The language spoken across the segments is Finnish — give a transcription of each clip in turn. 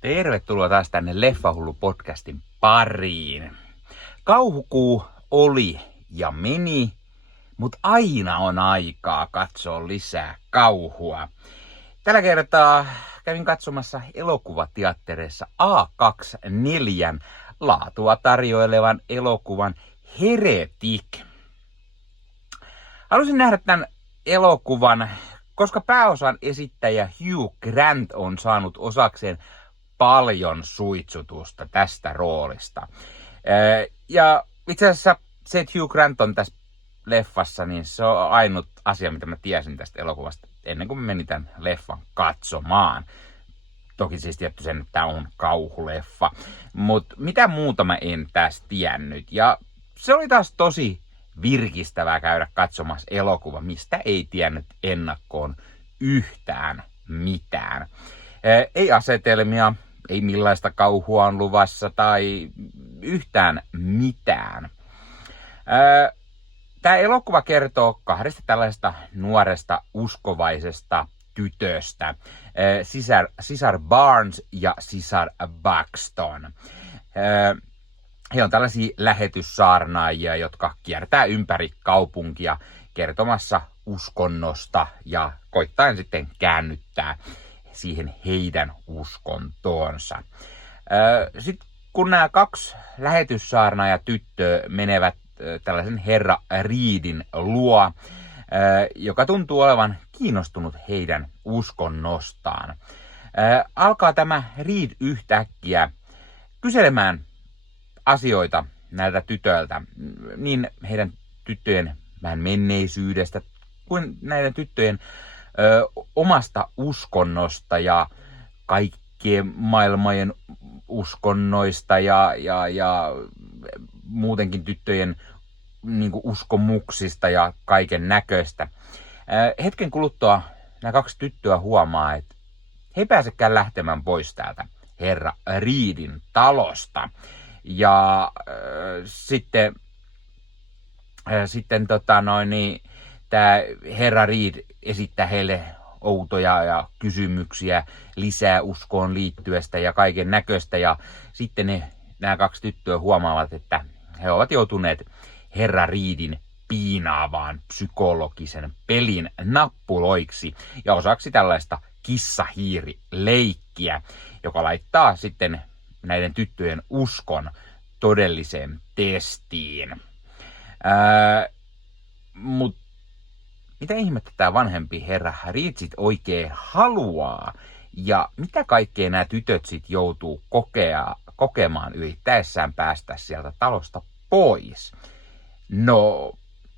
Tervetuloa taas tänne Leffahullu-podcastin pariin. Kauhukuu oli ja meni, mutta aina on aikaa katsoa lisää kauhua. Tällä kertaa kävin katsomassa elokuvateattereissa A24 laatua tarjoilevan elokuvan Heretic. Halusin nähdä tämän elokuvan, koska pääosan esittäjä Hugh Grant on saanut osakseen paljon suitsutusta tästä roolista. Ja itse asiassa se, että Hugh Grant on tässä leffassa, niin se on ainut asia, mitä mä tiesin tästä elokuvasta ennen kuin mä menin tämän leffan katsomaan. Toki siis tietty sen, että tämä on kauhuleffa. Mutta mitä muuta mä en tästä tiennyt. Ja se oli taas tosi virkistävää käydä katsomassa elokuva, mistä ei tiennyt ennakkoon yhtään mitään. Ei asetelmia, ei millaista kauhua on luvassa tai yhtään mitään. Tämä elokuva kertoo kahdesta tällaisesta nuoresta uskovaisesta tytöstä, sisar Barnes ja sisar Buxton. He on tällaisia lähetyssaarnaajia, jotka kiertää ympäri kaupunkia kertomassa uskonnosta ja koittaen sitten käännyttää siihen heidän uskontoonsa. Sitten kun nämä kaksi lähetyssaarnaajaa tyttöä menevät tällaisen herra Reedin luo, joka tuntuu olevan kiinnostunut heidän uskonnostaan, alkaa tämä Reed yhtäkkiä kyselemään asioita näiltä tytöiltä, niin heidän tyttöjen vähän menneisyydestä kuin näiden tyttöjen omasta uskonnosta ja kaikkien maailmojen uskonnoista ja muutenkin tyttöjen niin kuin uskomuksista ja kaiken näköistä. Hetken kuluttua nämä kaksi tyttöä huomaa, että he ei pääsekään lähtemään pois täältä herra Reedin talosta. Ja sitten tämä herra Reed esittää heille outoja ja kysymyksiä lisää uskoon liittyestä ja kaiken näköistä. Ja sitten nämä kaksi tyttöä huomaavat, että he ovat joutuneet herra Reedin piinaavaan psykologisen pelin nappuloiksi ja osaksi tällaista kissa-hiiri-leikkiä, joka laittaa sitten näiden tyttöjen uskon todelliseen testiin. Mutta mitä ihmettä tämä vanhempi herra Reed sit oikein haluaa ja mitä kaikkea nämä tytöt sit joutuu kokemaan yrittäessään päästä sieltä talosta pois? No,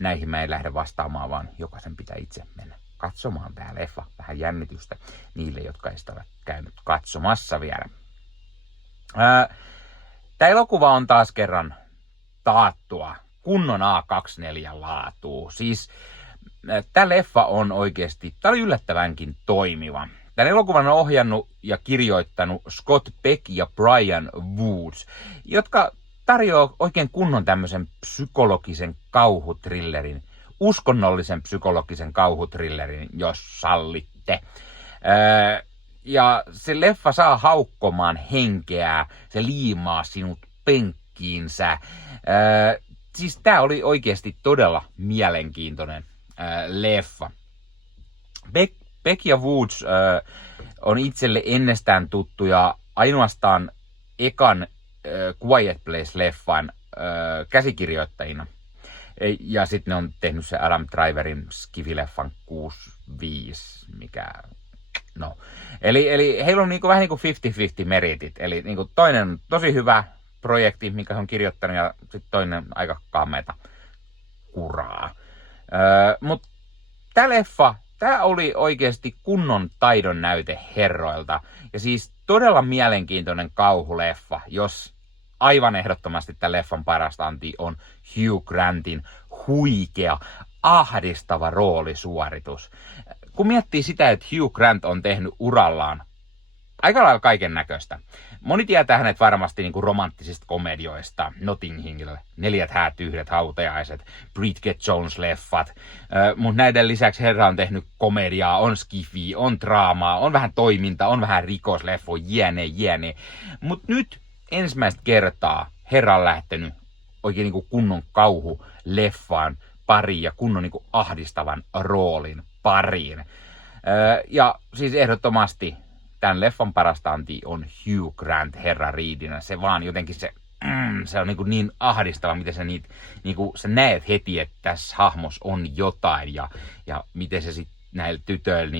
näihin mä en lähde vastaamaan, vaan jokaisen pitää itse mennä katsomaan tämä leffa. Vähän jännitystä niille, jotka ei sitä ole käynyt katsomassa vielä. Tämä elokuva on taas kerran taattua kunnon A24 laatua. Siis tämä leffa on oikeasti, tämä oli yllättävänkin toimiva. Tämän elokuvan on ohjannut ja kirjoittanut Scott Peck ja Brian Woods, jotka tarjoaa oikein kunnon tämmöisen psykologisen kauhutrillerin, uskonnollisen psykologisen kauhutrillerin, jos sallitte. Ja se leffa saa haukkomaan henkeä, se liimaa sinut penkkiinsä. Siis tää oli oikeasti todella mielenkiintoinen leffa. Beck ja Woods on itselle ennestään tuttuja ainoastaan ekan Quiet Place-leffan käsikirjoittajina. Ja sitten ne on tehnyt se Adam Driverin Skifi-leffan 65, mikä... No. Eli heillä on vähän niin kuin 50-50 meritit. Eli niin kuin toinen on tosi hyvä projekti, mikä he on kirjoittanut, ja sitten toinen aika kammeita kuraa. Mutta tämä leffa, tämä oli oikeasti kunnon taidon näyte herroilta. Ja siis todella mielenkiintoinen kauhuleffa, jos aivan ehdottomasti tämän leffan parasta anti on Hugh Grantin huikea, ahdistava roolisuoritus. Kun miettii sitä, että Hugh Grant on tehnyt urallaan aika lailla kaiken näköistä. Moni tietää hänet varmasti niin kuin romanttisista komedioista, Notting Hill, Neljät häät, yhdet hautajaiset, Bridget Jones-leffat, mutta näiden lisäksi herra on tehnyt komediaa, on skifiä, on draamaa, on vähän toimintaa, on vähän rikosleffoja, jne. Mutta nyt ensimmäistä kertaa herra on lähtenyt oikein niin kuin kunnon kauhuleffaan pariin ja kunnon niin kuin ahdistavan roolin pariin. Ja siis ehdottomasti tämän leffan parasta anti on Hugh Grant herra Reedinä. Se vaan jotenkin se on niin ahdistava, miten sä, sä näet heti, että tässä hahmos on jotain ja miten se sitten näillä tytöillä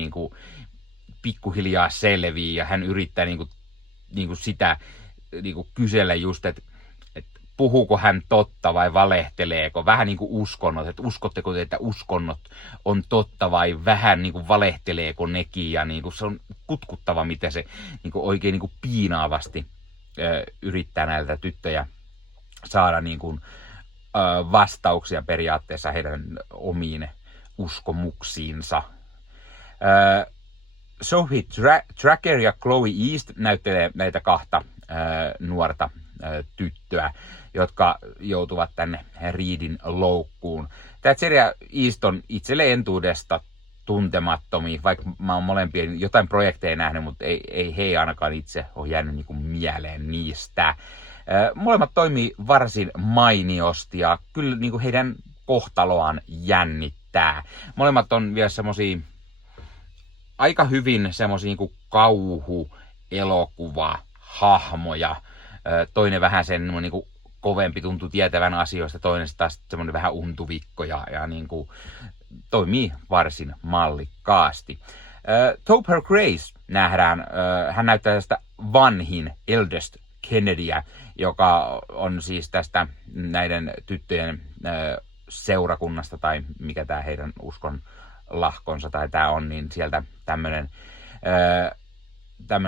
pikkuhiljaa selvii ja hän yrittää sitä kysellä just, että puhuuko hän totta vai valehteleeko, vähän niin kuin uskonnot, että uskotteko te, että uskonnot on totta vai vähän niin kuin valehteleeko nekin ja niin kuin se on kutkuttava, miten se niin kuin oikein niin kuin piinaavasti yrittää näiltä tyttöjä saada niin kuin, vastauksia periaatteessa heidän omiin uskomuksiinsa. Sophie Tracker ja Chloe East näyttelee näitä kahta nuorta tyttöä, jotka joutuvat tänne Reedin loukkuun. Tämä Ceria East on itselle entuudesta tuntemattomia, vaikka mä oon molempien jotain projekteja nähnyt, mutta ei he ainakaan itse ole jäänyt niin kuin mieleen niistä. Molemmat toimii varsin mainiosti ja kyllä niin kuin heidän kohtaloaan jännittää. Molemmat on vielä semmosia aika hyvin semmosia niin kuin kauhuelokuva-hahmoja. Toinen vähän sen niin kuin kovempi, tuntuu tietävän asioista, toinen taas semmoinen vähän untuvikko ja niin kuin toimii varsin mallikkaasti. Topher Grace nähdään, hän näyttää tästä vanhin Eldest Kennedyä, joka on siis tästä näiden tyttöjen seurakunnasta tai mikä tämä heidän uskon lahkonsa tai tämä on, niin sieltä tämmöinen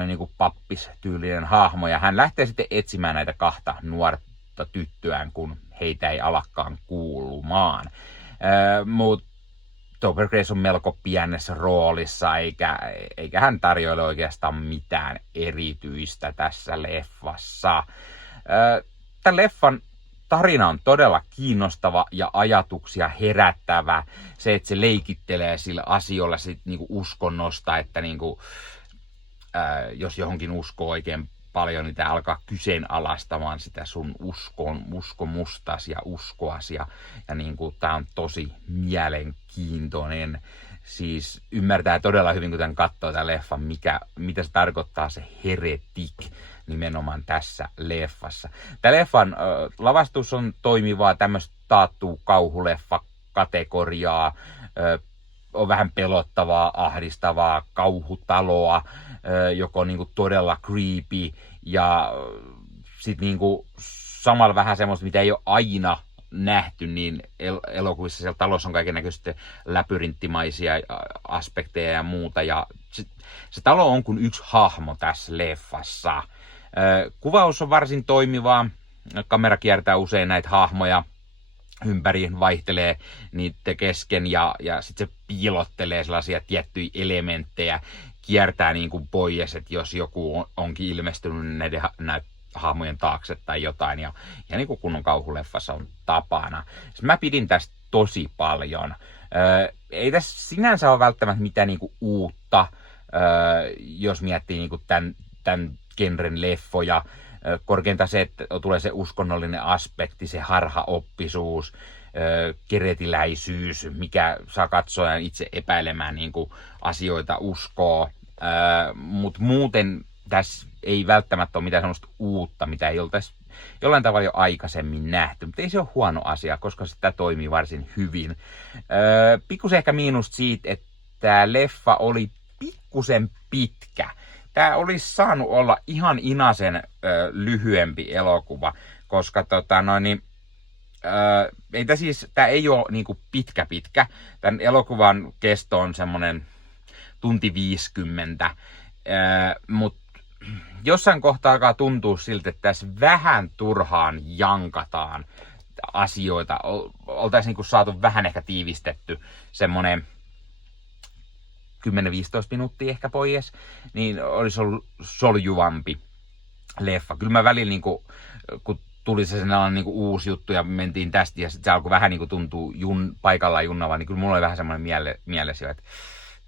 niin kuin pappistyylinen hahmo ja hän lähtee sitten etsimään näitä kahta nuorta tyttöään, kun heitä ei alakaan kuulumaan. Mutta Topher Grace on melko pienessä roolissa, eikä hän tarjoile oikeastaan mitään erityistä tässä leffassa. Tämän leffan tarina on todella kiinnostava ja ajatuksia herättävä. Se, että se leikittelee sillä asioilla sit niinku uskonnosta, että niinku, jos johonkin uskoo oikein paljon, niin tämä alkaa kyseenalaistamaan sitä sun uskomustas ja uskoasi. Ja niin kuin, tämä on tosi mielenkiintoinen. Siis ymmärtää todella hyvin, kun tämän katsoo tämän leffan, mitä se tarkoittaa se heretik nimenomaan tässä leffassa. Tämä leffan lavastus on toimivaa, tämmöistä taattua kauhuleffa-kategoriaa, on vähän pelottavaa, ahdistavaa kauhutaloa, joka on niinku todella creepy ja sitten niinku samalla vähän semmoista, mitä ei ole aina nähty, niin elokuvissa siellä talossa on kaikennäköisesti labyrinttimaisia aspekteja ja muuta. Ja se talo on kuin yksi hahmo tässä leffassa. Kuvaus on varsin toimivaa. Kamera kiertää usein näitä hahmoja ympäri, vaihtelee niiden kesken ja sitten se piilottelee sellaisia tiettyjä elementtejä, kiertää niin kuin pois, että jos joku onkin ilmestynyt näiden hahmojen taakse tai jotain, ja niin kuin kunnon kauhuleffassa on tapana. Mä pidin tästä tosi paljon. Ei tässä sinänsä ole välttämättä mitään niin kuin uutta, jos miettii niin kuin tämän genren leffoja. Korkeinta se, että tulee se uskonnollinen aspekti, se harhaoppisuus, keretiläisyys, mikä saa katsojan itse epäilemään niin kuin asioita uskoo. Mutta muuten tässä ei välttämättä ole mitään sellaista uutta, mitä ei oltaisi jollain tavalla jo aikaisemmin nähty. Mutta ei se ole huono asia, koska sitä toimii varsin hyvin. Pikkusen ehkä miinus siitä, että tämä leffa oli pikkusen pitkä. Tämä olisi saanut olla ihan inasen lyhyempi elokuva, koska tämä ei ole niinku pitkä. Tämän elokuvan kesto on semmoinen tunti 50, mutta jossain kohtaa alkaa tuntua siltä, että tässä vähän turhaan jankataan asioita. Oltaisiin niinku saatu vähän ehkä tiivistetty semmoinen 10-15 minuuttia ehkä pois, niin olisi ollut soljuvampi leffa. Kyllä mä välillä, niin kun tuli se sellainen niin uusi juttu ja mentiin tästä ja sitten se alkoi vähän niin tuntua paikallaan junnavaa, niin kyllä mulla oli vähän semmoinen mielessä, että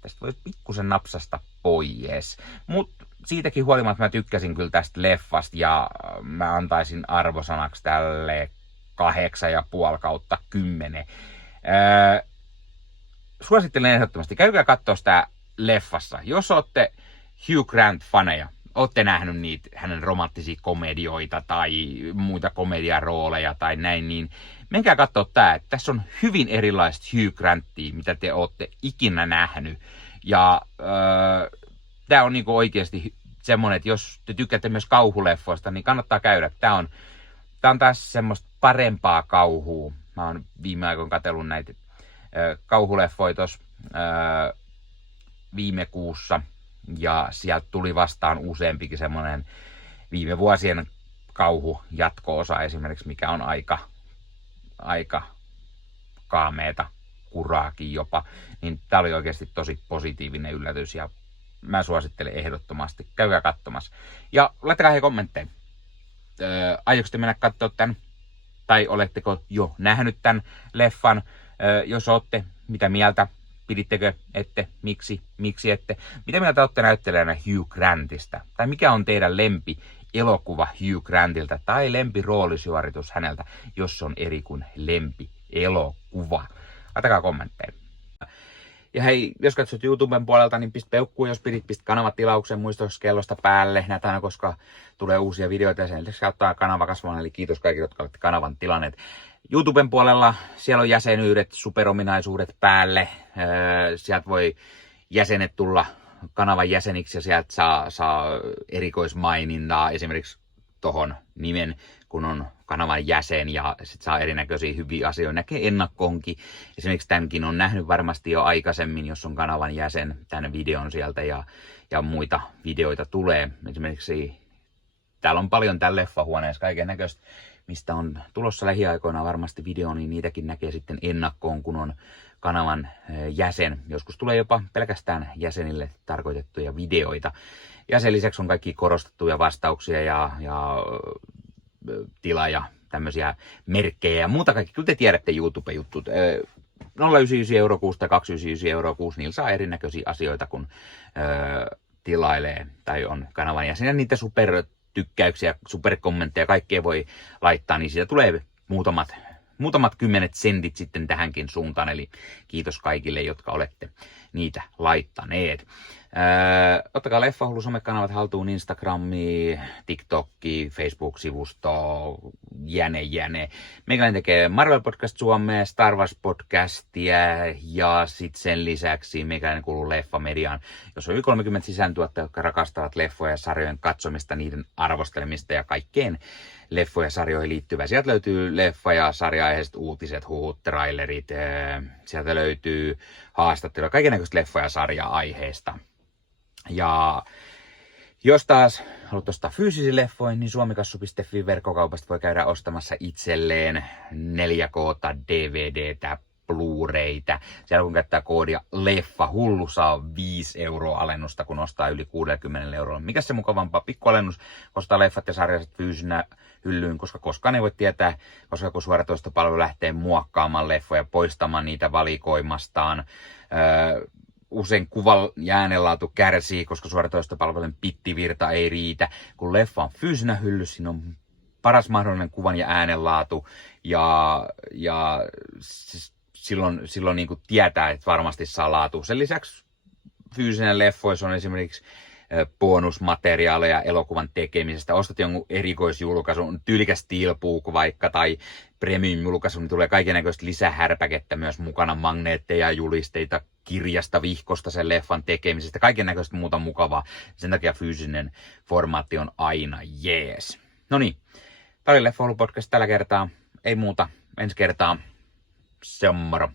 tästä voi pikkusen napsasta pois. Mutta siitäkin huolimatta mä tykkäsin kyllä tästä leffasta ja mä antaisin arvosanaksi tälle 8,5/10. Suosittelen ehdottomasti. Käykää katsoa sitä leffassa. Jos olette Hugh Grant-faneja, olette nähnyt niitä hänen romanttisia komedioita tai muita komediarooleja tai näin, niin menkää katsoa tää. Tässä on hyvin erilaista Hugh Grantia, mitä te olette ikinä nähnyt. Ja tää on niinku oikeasti semmonen, että jos te tykkäätte myös kauhuleffoista, niin kannattaa käydä. Tää on taas semmoista parempaa kauhua. Mä oon viime aikoina katsellut näitä kauhuleffoja tuossa viime kuussa. Ja sieltä tuli vastaan useampikin semmoinen viime vuosien kauhu jatko-osa esimerkiksi, mikä on aika kaameeta kuraakin jopa. Niin tää oli oikeasti tosi positiivinen yllätys ja mä suosittelen ehdottomasti. Käykää katsomassa. Ja laittakaa he kommentteja. Aioks te mennä katsoa tän? Tai oletteko jo nähnyt tän leffan? Jos ootte, mitä mieltä? Pidittekö ette? Miksi ette? Mitä mieltä olette näyttelijänä Hugh Grantista? Tai mikä on teidän lempi elokuva Hugh Grantilta tai lempi roolisuoritus häneltä, jos se on eri kuin lempi elokuva? Laittakaa kommentteja. Ja hei, jos katsot YouTuben puolelta, niin pistä peukkuun, jos pistä kanavatilauksen muistoskellosta päälle. Näitä aina, koska tulee uusia videoita ja sen lisäksi ottaa kanava kasvamaan. Eli kiitos kaikille, jotka olette kanavan tilanneet. YouTuben puolella siellä on jäsenyydet, superominaisuudet päälle. Sieltä voi jäsenet tulla kanavan jäseniksi ja sieltä saa erikoismainintaa esimerkiksi tohon nimen, kun on kanavan jäsen ja sit saa erinäköisiä hyviä asioita. Näkee ennakkoonkin. Esimerkiksi tämänkin on nähnyt varmasti jo aikaisemmin, jos on kanavan jäsen, tämän videon sieltä ja muita videoita tulee. Esimerkiksi täällä on paljon täällä leffahuoneessa kaiken näköistä, mistä on tulossa lähiaikoina varmasti video, niin niitäkin näkee sitten ennakkoon, kun on kanavan jäsen. Joskus tulee jopa pelkästään jäsenille tarkoitettuja videoita. Ja sen lisäksi on kaikki korostettuja vastauksia ja tila ja tämmöisiä merkkejä ja muuta kaikki. Kyllä te tiedätte YouTube-juttut. 0,99 € kuussa tai 2,99 € kuussa, niillä saa erinäköisiä asioita, kun tilailee tai on kanavan jäsen. Ja niitä supertykkäyksiä, superkommentteja, kaikkea voi laittaa, niin siitä tulee muutamat kymmenet sentit sitten tähänkin suuntaan. Eli kiitos kaikille, jotka olette niitä laittaneet. Ottakaa Leffahullu somekanavat haltuun, Instagrami, TikTokki, Facebook-sivusto, jäne. Meikäläinen tekee Marvel Podcast Suomea, Star Wars Podcastia ja sitten sen lisäksi meikäläinen kuuluu Leffamediaan, jos on yli 30 sisääntuottajia, jotka rakastavat leffoja ja sarjojen katsomista, niiden arvostelemista ja kaikkeen leffoja ja sarjoihin liittyvää. Sieltä löytyy leffa- ja sarja-aiheiset uutiset, huhut, trailerit, sieltä löytyy haastatteluja, kaikennäköistä leffoja ja sarja-aiheista. Ja jos taas haluat ostaa fyysisiä leffoja, niin suomikassu.fi verkkokaupasta voi käydä ostamassa itselleen 4K DVDtä, Blu-raytä. Siellä kun käyttää koodia Leffahullu saa 5 € alennusta, kun ostaa yli 60 €. Mikä se mukavampaa? Pikkualennus, ostaa leffat ja sarjaiset fyysinä hyllyyn, koska koskaan ei voi tietää, koska kun suoratoistopalvelu lähtee muokkaamaan leffoja, poistamaan niitä valikoimastaan. Usein kuvan ja äänenlaatu kärsii, koska suoratoistopalvelun pittivirta ei riitä. Kun leffa on fyysinä hyllyssä, siinä on paras mahdollinen kuvan ja äänenlaatu ja silloin niin kuin tietää, että varmasti saa laatu. Sen lisäksi fyysinen leffoissa on esimerkiksi bonusmateriaaleja elokuvan tekemisestä. Ostat jonkun erikoisjulkaisun, tyylikäs steelbook vaikka tai premium-julkaisu, niin tulee kaikennäköistä lisähärpäkettä myös mukana, magneetteja, julisteita, kirjasta, vihkosta sen leffan tekemisestä, kaikennäköistä muuta mukavaa. Sen takia fyysinen formaatti on aina jees. No niin, tämä oli Leffahullu podcast tällä kertaa. Ei muuta, ensi kertaa. Se on moro.